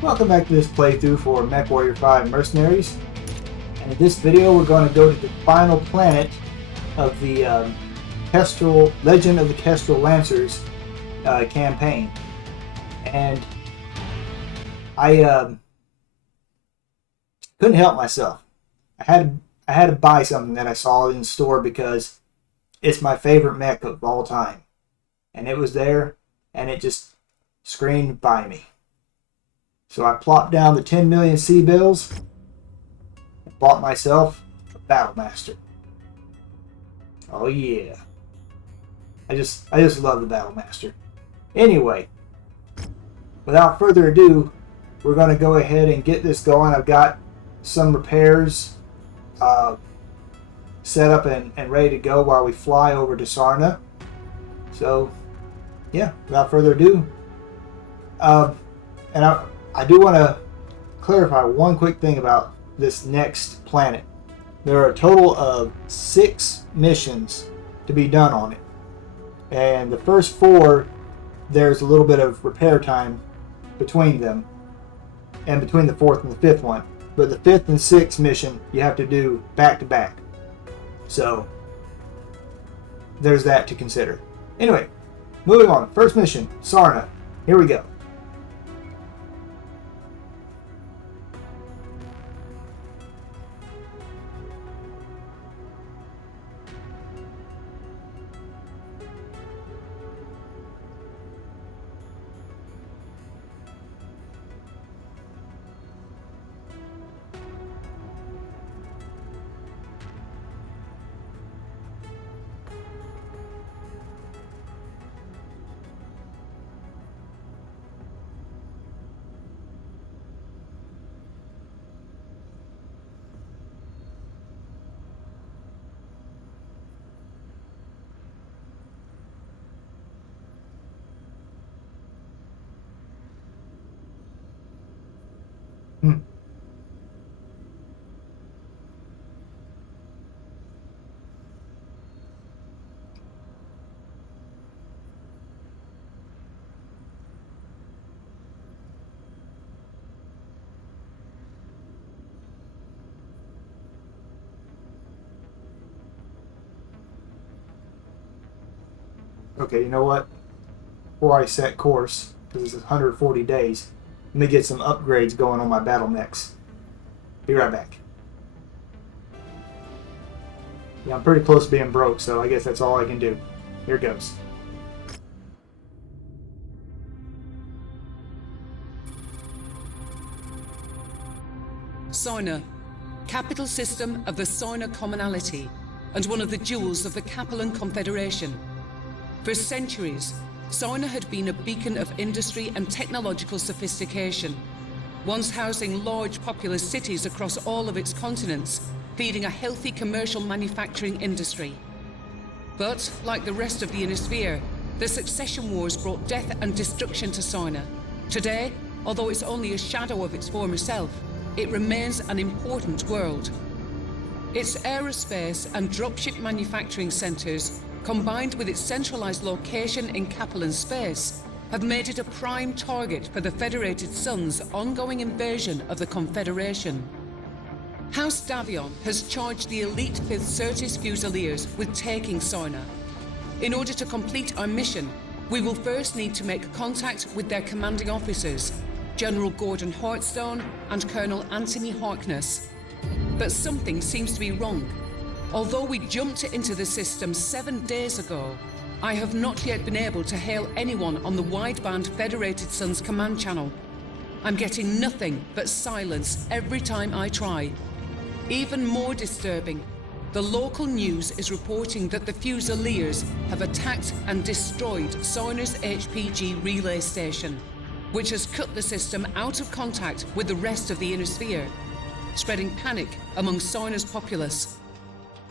Welcome back to this playthrough for MechWarrior 5 Mercenaries. And in this video we're going to go to the final planet of the Kestrel, Legend of the Kestrel Lancers campaign. And I couldn't help myself. I had to buy something that I saw in the store because it's my favorite mech of all time. And it was there and it just screamed by me. So I plopped down the 10 million C bills and bought myself a Battle Master. Oh yeah. I just love the Battle Master. Anyway, without further ado, we're going to go ahead and get this going. I've got some repairs set up and ready to go while we fly over to Sarna. So, yeah, without further ado, and I do want to clarify one quick thing about this next planet. There are a total of 6 missions to be done on it. And the first 4, there's a little bit of repair time between them. And between the 4th and the 5th one. But the 5th and 6th mission, you have to do back to back. So, there's that to consider. Anyway, moving on. First mission, Sarna. Here we go. Okay, you know what? Before I set course, because this is 140 days, let me get some upgrades going on my battle mechs. Be right back. Yeah, I'm pretty close to being broke, so I guess that's all I can do. Here goes. Sarna, capital system of the Sarna commonality, and one of the jewels of the Capellan Confederation. For centuries, Sarna had been a beacon of industry and technological sophistication, once housing large populous cities across all of its continents, feeding a healthy commercial manufacturing industry. But, like the rest of the Ionosphere, the succession wars brought death and destruction to Sarna. Today, although it's only a shadow of its former self, it remains an important world. Its aerospace and dropship manufacturing centers, combined with its centralized location in Capellan space, have made it a prime target for the Federated Sun's ongoing invasion of the Confederation. House Davion has charged the elite 5th Certis Fusiliers with taking Sarna. In order to complete our mission, we will first need to make contact with their commanding officers, General Gordon Hartstone and Colonel Anthony Harkness. But something seems to be wrong. Although we jumped into the system 7 days ago, I have not yet been able to hail anyone on the wideband Federated Sun's command channel. I'm getting nothing but silence every time I try. Even more disturbing, the local news is reporting that the Fusiliers have attacked and destroyed Sarna's HPG relay station, which has cut the system out of contact with the rest of the Ionosphere, spreading panic among Sarna's populace.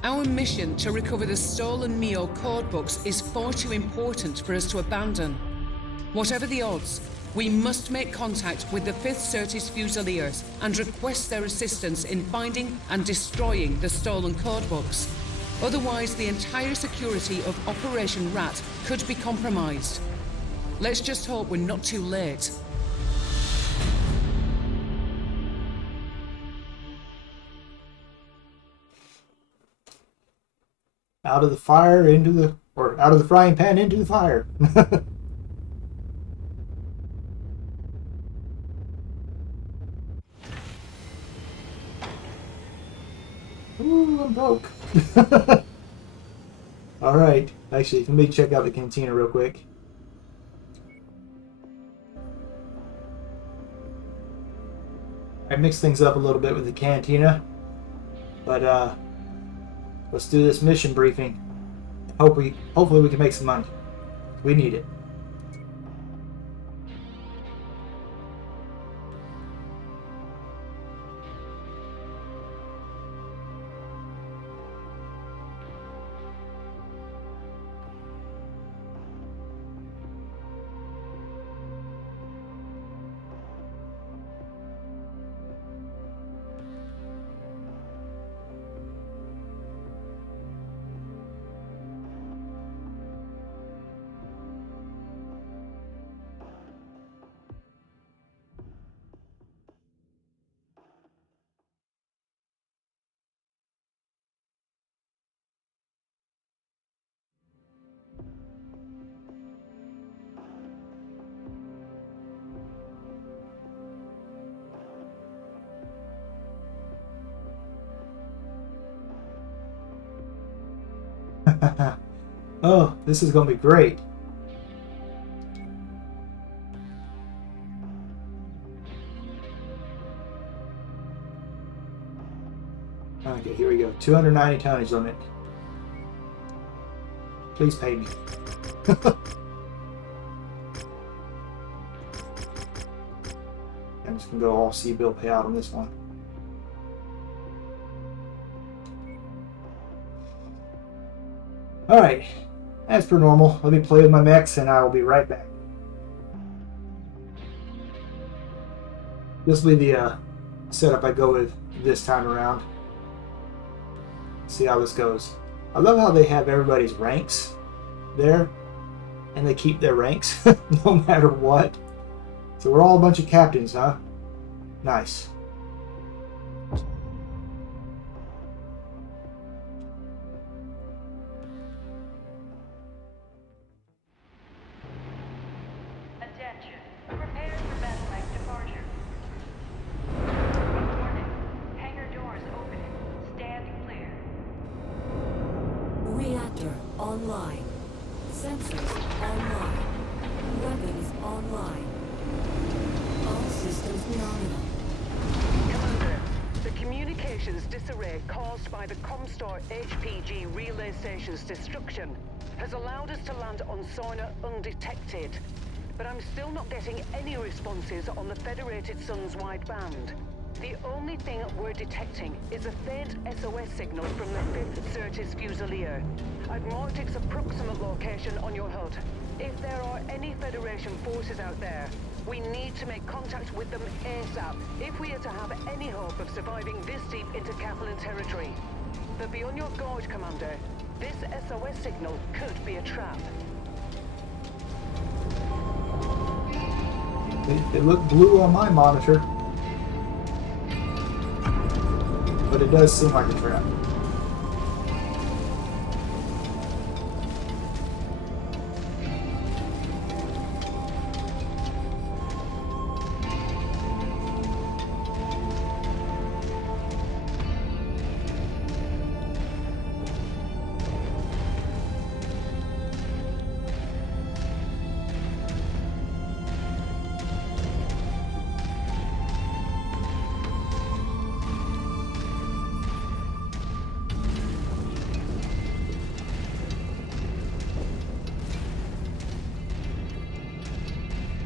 Our mission to recover the stolen MEO codebooks is far too important for us to abandon. Whatever the odds, we must make contact with the 5th Certis Fusiliers and request their assistance in finding and destroying the stolen codebooks. Otherwise, the entire security of Operation Rat could be compromised. Let's just hope we're not too late. Out of the fire into the, or out of the frying pan into the fire. Ooh, I'm broke. Alright, actually, let me check out the cantina real quick. I mixed things up a little bit with the cantina, but let's do this mission briefing. Hopefully we can make some money. We need it. Oh, this is going to be great. Okay, here we go. 290 tonnage limit. Please pay me. I'm just going to go all C-bill payout on this one. Alright, as per normal, let me play with my mechs and I will be right back. This will be the setup I go with this time around. See how this goes. I love how they have everybody's ranks there, and they keep their ranks no matter what. So we're all a bunch of captains, huh? Nice. Attention. Prepare for battle departure. Warning. Hangar doors opening. Stand clear. Reactor online. Sensors online. Weapons online. All systems nominal. Commander, the communications disarray caused by the Comstar HPG relay station's destruction has allowed us to land on Sarna undetected. But I'm still not getting any responses on the Federated Sun's wideband. The only thing we're detecting is a faint SOS signal from the 5th Certis Fusilier. I've marked its approximate location on your HUD. If there are any Federation forces out there, we need to make contact with them ASAP if we are to have any hope of surviving this deep into Catalan territory. But be on your guard, Commander. This SOS signal could be a trap. It looked blue on my monitor, but it does seem like a trap.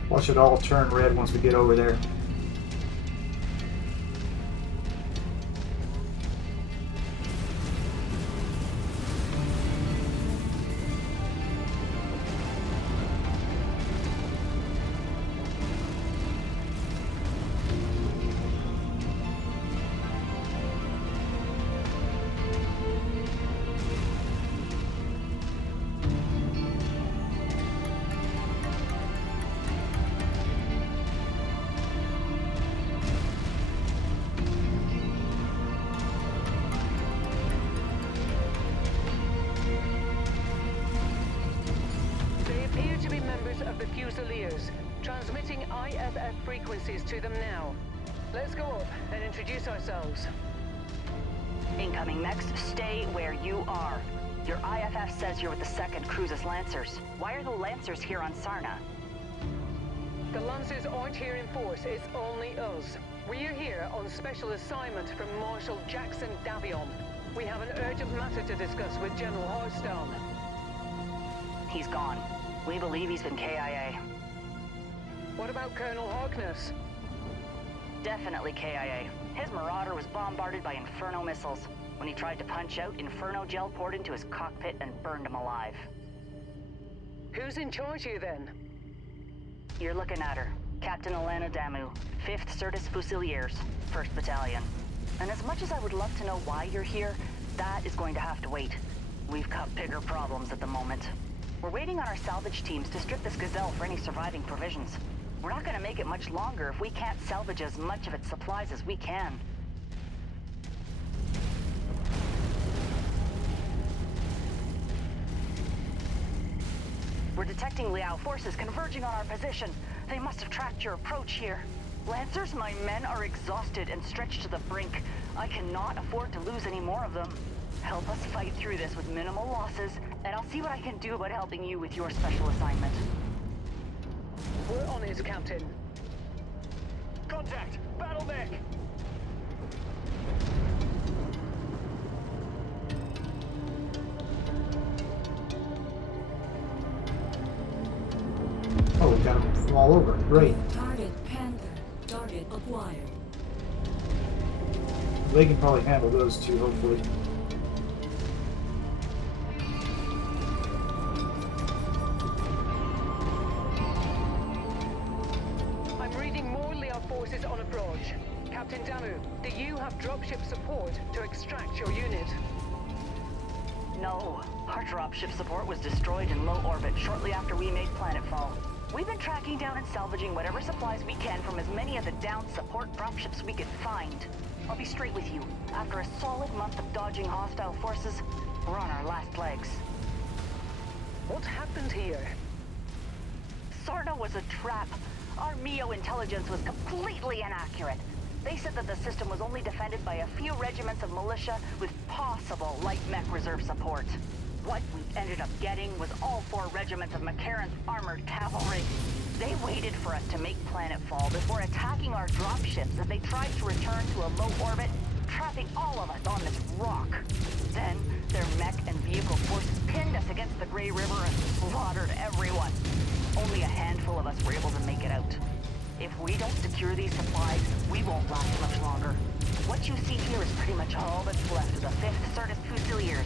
Watch it all turn red once we get over there. IFF frequencies to them now. Let's go up and introduce ourselves. Incoming mechs, stay where you are. Your IFF says you're with the 2nd Cruises Lancers. Why are the Lancers here on Sarna? The Lancers aren't here in force, it's only us. We're here on special assignment from Marshal Jackson Davion. We have an urgent matter to discuss with General Hearthstone. He's gone. We believe he's been KIA. What about Colonel Harkness? Definitely KIA. His Marauder was bombarded by Inferno missiles. When he tried to punch out, Inferno gel poured into his cockpit and burned him alive. Who's in charge here then? You're looking at her. Captain Elena Damu, 5th Certus Fusiliers, 1st Battalion. And as much as I would love to know why you're here, that is going to have to wait. We've got bigger problems at the moment. We're waiting on our salvage teams to strip this Gazelle for any surviving provisions. We're not going to make it much longer if we can't salvage as much of its supplies as we can. We're detecting Liao forces converging on our position. They must have tracked your approach here. Lancers, my men are exhausted and stretched to the brink. I cannot afford to lose any more of them. Help us fight through this with minimal losses, and I'll see what I can do about helping you with your special assignment. We're on it, Captain. Contact! Battle mech! Oh, we got them from all over. Great. Target Panther. Target acquired. They can probably handle those two, hopefully. I'm reading more Liao forces on approach. Captain Damu, do you have dropship support to extract your unit? No. Our dropship support was destroyed in low orbit shortly after we made planetfall. We've been tracking down and salvaging whatever supplies we can from as many of the downed support dropships we could find. I'll be straight with you. After a solid month of dodging hostile forces, we're on our last legs. What happened here? Sarna was a trap. Our MEO intelligence was completely inaccurate. They said that the system was only defended by a few regiments of militia with possible light mech reserve support. What we ended up getting was all 4 regiments of McCarron's armored cavalry. They waited for us to make planetfall before attacking our dropships as they tried to return to a low orbit, trapping all of us on this rock. Then, their mech and vehicle forces pinned us against the Grey River and slaughtered everyone. Only a handful of us were able to make it out. If we don't secure these supplies, we won't last much longer. What you see here is pretty much all that's left of the 5th Certus Fusiliers.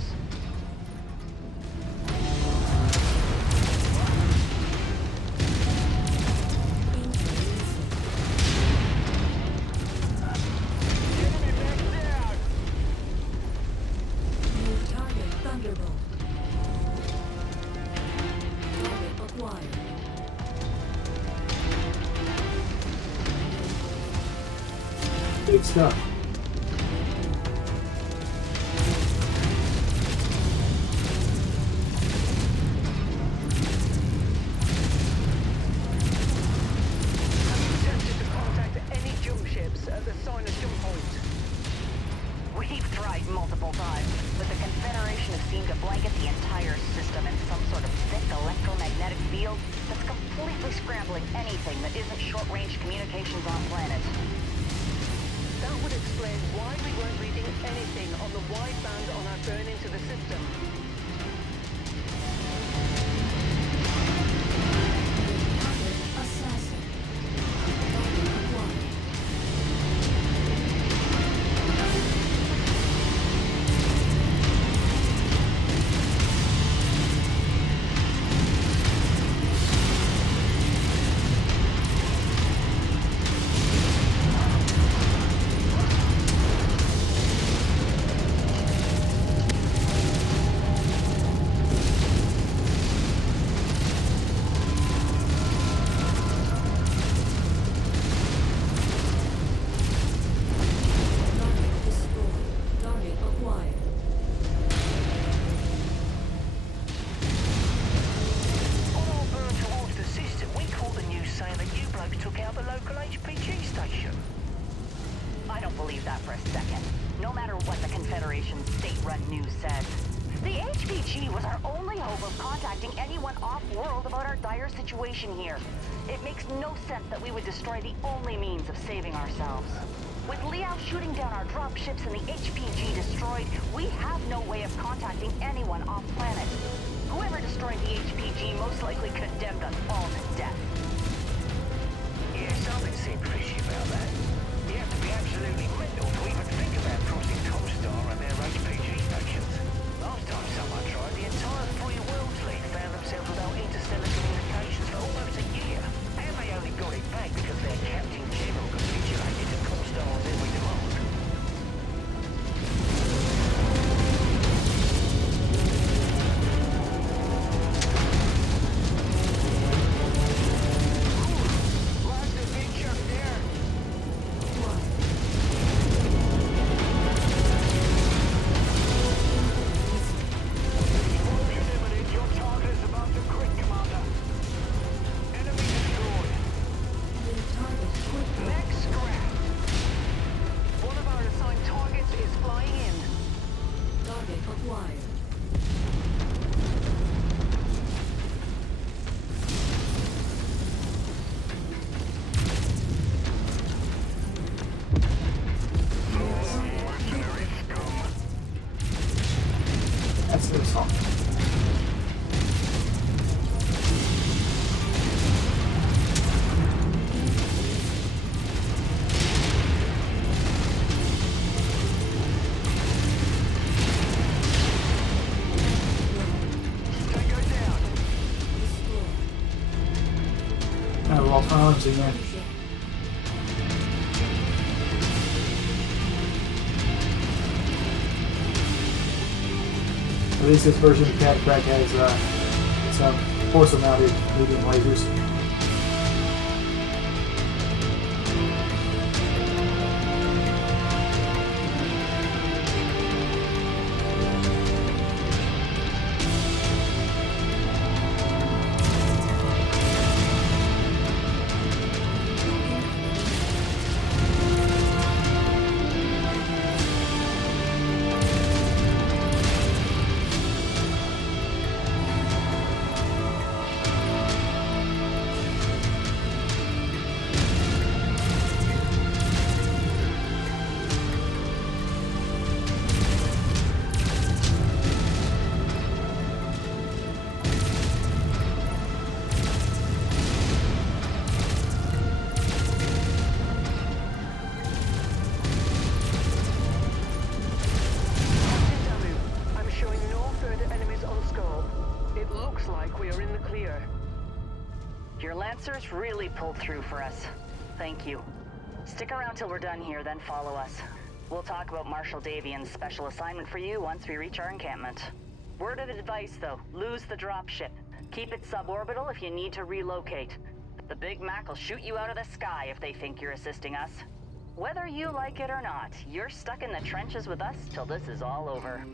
Big stuff. Attempted to contact any jump ships at the Sarna jump point. We've tried multiple times, but the Confederation has seemed to blanket the entire system in some sort of thick electromagnetic field that's completely scrambling anything that isn't short-range communications on planet. That would explain why we weren't reading anything on the wideband on our burn into the system. Assassin. Target acquired. out the local HPG station. I don't believe that for a second. No matter what the Confederation's state-run news says. The HPG was our only hope of contacting anyone off-world about our dire situation here. It makes no sense that we would destroy the only means of saving ourselves. With Liao shooting down our dropships and the HPG destroyed, we have no way of contacting anyone off-planet. Whoever destroyed the HPG most likely condemned us all to death. Yeah, something seemed fishy about that. You have to be absolutely mental to even think about crossing Comstar and their HPG stations. Last time someone tried, the entire Free Worlds League found themselves without interstellar communications for almost a year. And they only got it back because their Captain General capitulated to Comstar's every demand. Lots of big chuck there. Exposure limited. Your target is about to crit, Commander. Enemy destroyed. New target quick. Next scrap. One of our assigned targets is flying in. Target acquired. That's the song. Tango down. I lost my arms again. At least this version of Cat Crack has some force mounted medium lasers. I'm showing no further enemies on scope. It looks like we are in the clear. Your Lancers really pulled through for us. Thank you. Stick around till we're done here, then follow us. We'll talk about Marshal Davian's special assignment for you once we reach our encampment. Word of advice, though, lose the dropship. Keep it suborbital if you need to relocate. The Big Mac will shoot you out of the sky if they think you're assisting us. Whether you like it or not, you're stuck in the trenches with us till this is all over.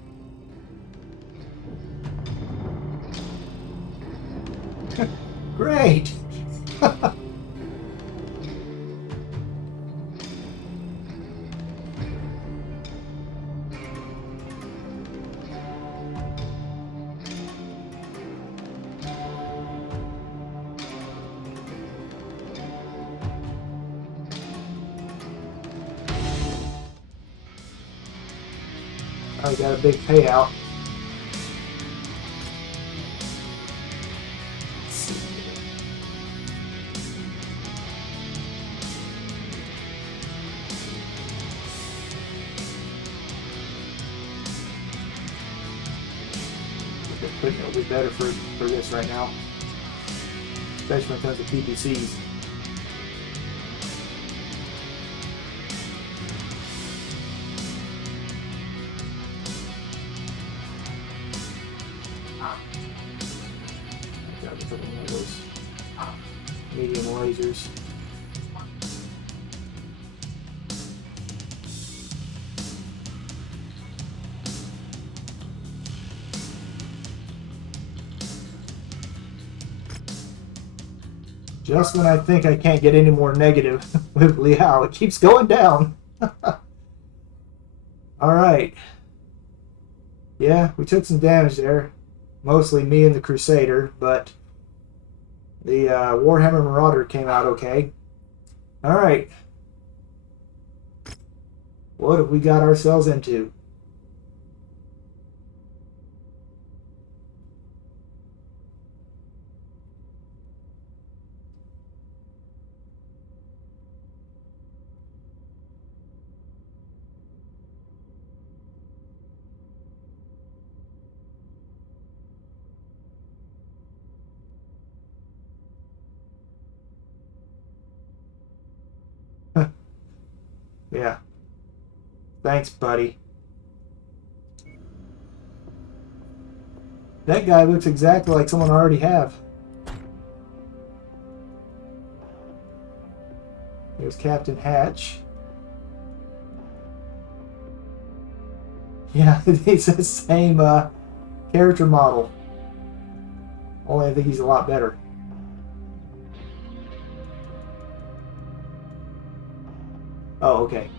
Great! I got a big payout. Let's see. The equipment will be better for this right now, especially when it comes to PPCs. Got to put in one of those medium lasers. Just when I think I can't get any more negative with Liao, it keeps going down. Alright. Yeah, we took some damage there. Mostly me and the Crusader, but the Warhammer Marauder came out okay. Alright. What have we got ourselves into? Yeah. Thanks, buddy. That guy looks exactly like someone I already have. There's Captain Hatch. Yeah, it's the same character model. Only I think he's a lot better. Oh, okay.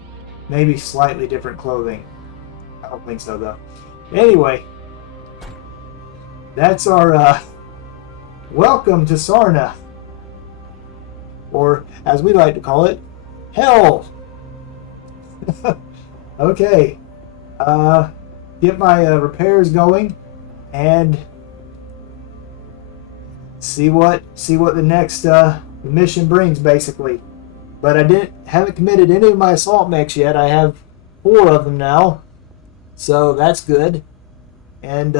Maybe slightly different clothing. I don't think so, though. Anyway, that's our welcome to Sarna. Or, as we like to call it, hell! Okay. Get my repairs going and see what the next mission brings, basically. But I haven't committed any of my assault mechs yet. I have 4 of them now, so that's good. And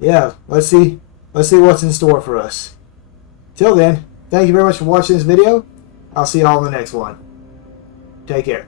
yeah, let's see what's in store for us. Till then, thank you very much for watching this video. I'll see you all in the next one. Take care.